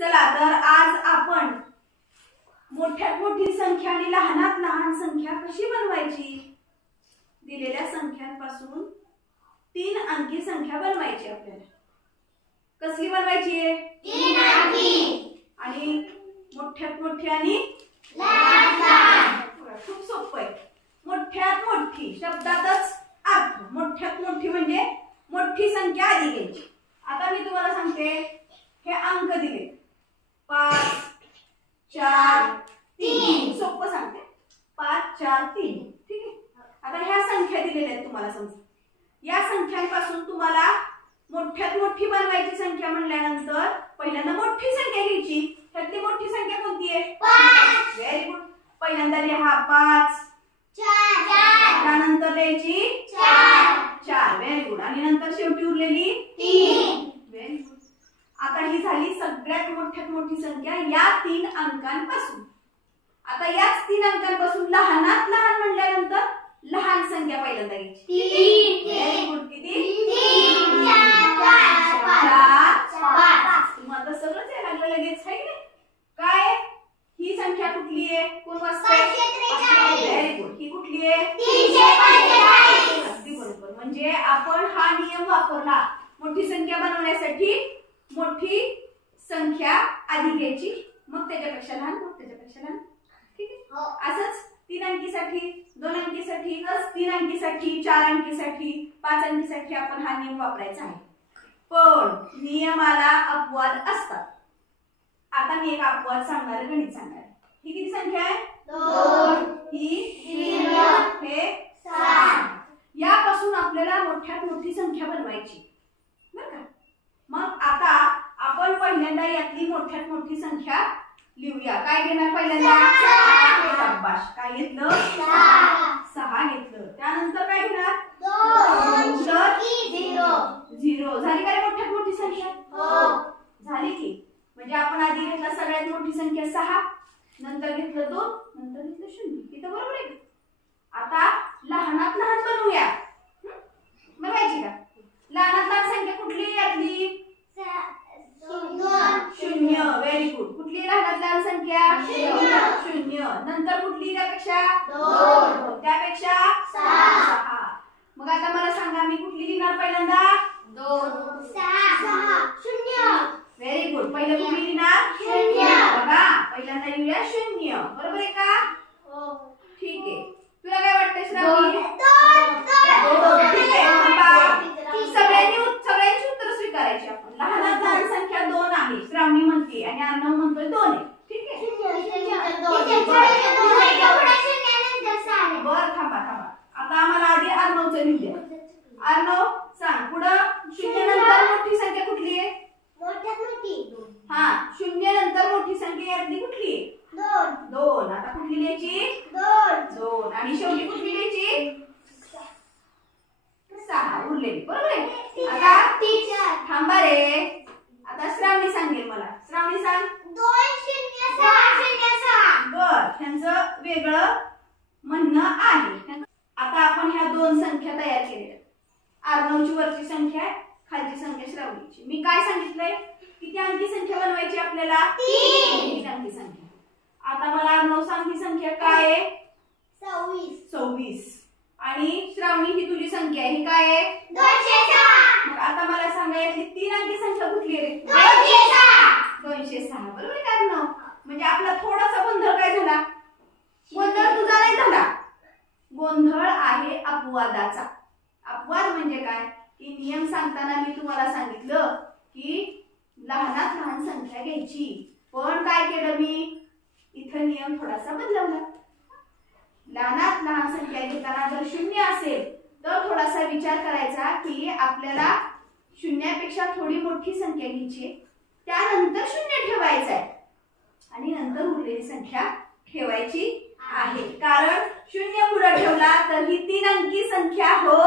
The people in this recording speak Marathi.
चला तर आज आपण मोठ्यात मोठी संख्या आणि लहानात लहान संख्या कशी बनवायची, दिलेल्या संख्यांपासून 3 अंकी संख्या बनवायची आपल्याला. कसली बनवायची आहे? 3 अंकी. आणि मोठ्यात मोठी आणि लहानात लहान. खूप सोपं आहे. मोठ्यात मोठी शब्दातच अर्थ. मोठ्यात मोठी म्हणजे मोठी संख्या आधी घ्यायची. आता मी तुम्हाला सांगते, हे अंक दिले 5 4 3. सोपं सांगते, 5 4 3. ठीक आहे. आता ह्या संख्या दिलेल्या आहेत तुम्हाला. समजा या संख्यांपासून तुम्हाला मोठ्यात मोठी बनवायची संख्या म्हणल्यानंतर पहिल्यांदा मोठी संख्या घ्यायची. त्यातली मोठी संख्या कोणती आहे? 5. Very good. पहिल्यांदा लिहा 5. 4. त्यानंतर लिहायची 4. Very good. आणि नंतर शेवटी उरलेली 3. Very good. आता ही झाली सगळ्यात मोठ्यात मोठी संख्या या 3 अंकांपासून. आता याच 3 अंकांपासून लहानात लहान म्हणल्यानंतर लहान संख्या पहिल्यांदा घ्यायची. 3. Very good. किती? 3 4 5. तुम्हाला सगळंच यायला लागलं लगेच, आहे की नाही? काय ही संख्या कुठली आहे? कोण वाचतंय? 543. Very good. ही कुठली आहे? 345. अगदी बरोबर. म्हणजे आपण हा नियम वापरला मोठी संख्या बनवण्यासाठी. मोठी संख्या आधी घ्यायची, मग त्याच्यापेक्षा लहान, मग त्याच्यापेक्षा लहान. ठीक आहे. असंच 3 अंकीसाठी, 2 अंकीसाठी, 3 अंकीसाठी, 4 अंकीसाठी, 5 अंकीसाठी आपण हा नियम वापरायचा आहे. पण नियमाला अपवाद असतात. आता मी एक अपवाद सांगणार, गणित सांगणार. ही किती संख्या आहे? 2. ही 0. हे 6. यापासून आपल्याला मोठ्यात मोठी संख्या बनवायची, बरं का? मग आता आपण पहिल्यांदा यातली मोठ्यात मोठी संख्या लिहूया. काय घेणार पहिल्यांदा? 6. शाबाश. काय घेतलं? 6 घेतलं. त्यानंतर काय घेणार? 2. 0. झाली काय मोठ्यात मोठी संख्या? झाली की. म्हणजे आपण आधी घेतला सगळ्यात मोठी संख्या 6, नंतर घेतलं 2, नंतर घेतलं 0. इथं बरोबर आहे. आता लहानात लहान बनवूया. बनवायची का? लहानात लहान संख्या कुठली यातली? 0. Very good. कुठली लहानात लहान संख्या? 0. नंतर कुठली त्यापेक्षा? 2. त्यापेक्षा 6. मग आता मला सांगा, मी कुठली लिहिणार पहिल्यांदा? 2. 6. 0. Very good. पहिलं कुठली लिहिणार? 0. बघा, पहिल्यांदा लिहूया 0. बरोबर आहे का? ठीक आहे. तुला काय वाटतं श्रावणी? ठीक आहे. सगळ्यांची उत्तर स्वीकारायची आपण. लहानात लहान संख्या 2 आहे, श्रावणी म्हणते, आणि अर्णव म्हणतोय 2 आहे. ठीक आहे. बरं, थांबा. आता आम्हाला आधी अर्णवचं लिहू द्या. अर्णव सांग, पुढं 0 नंतर मोठी संख्या कुठली आहे? हा, 0 नंतर मोठी संख्या यातली कुठली आहे? 2. आता कुठली लिहायची? 2. आणि शेवटी कुठली लिहायची? 6 उरलेली. बरोबर आहे. आता थांबा रे. आता श्रावणी सांगेल मला. श्रावणी सांग. 2 0 6. बर, ह्यांचं वेगळं म्हणणं आहे. आता आपण ह्या 2 संख्या तयार केलेल्या. अर्णवची वरची संख्या आहे, खालची संख्या श्रावणीची. मी काय सांगितलंय? किती अंकी संख्या बनवायची आपल्याला? 3 अंकी संख्या. आता मला अर्णव सांग, ही संख्या काय आहे? 26. आणि श्रावणी ही तुझी संख्या आहे, ही काय आहे? 206. मग आता मला सांगा, यातली 3 अंकी संख्या कुठली आहे? 206. बरोबर आहे का अर्णव? म्हणजे आपला थोडासा गोंधळ काय झाला? गोंधळ तुझा नाही झाला, गोंधळ आहे अपवादाचा. अपवाद म्हणजे काय? की नियम सांगताना मी तुम्हाला सांगितलं की लहानात लहान संख्या घ्यायची, पण काय केलं मी? इथं नियम थोडासा बदलवला. लहानात लहान संख्या घेताना जर 0 असेल तर थोडासा विचार करायचा की आपल्याला 0पेक्षा थोडी मोठी संख्या घ्यायची, त्यानंतर 0 ठेवायचा आहे आणि नंतर उरलेली संख्या ठेवायची आहे. कारण 0 पुढे ठेवला तर ही 3 अंकी संख्या होत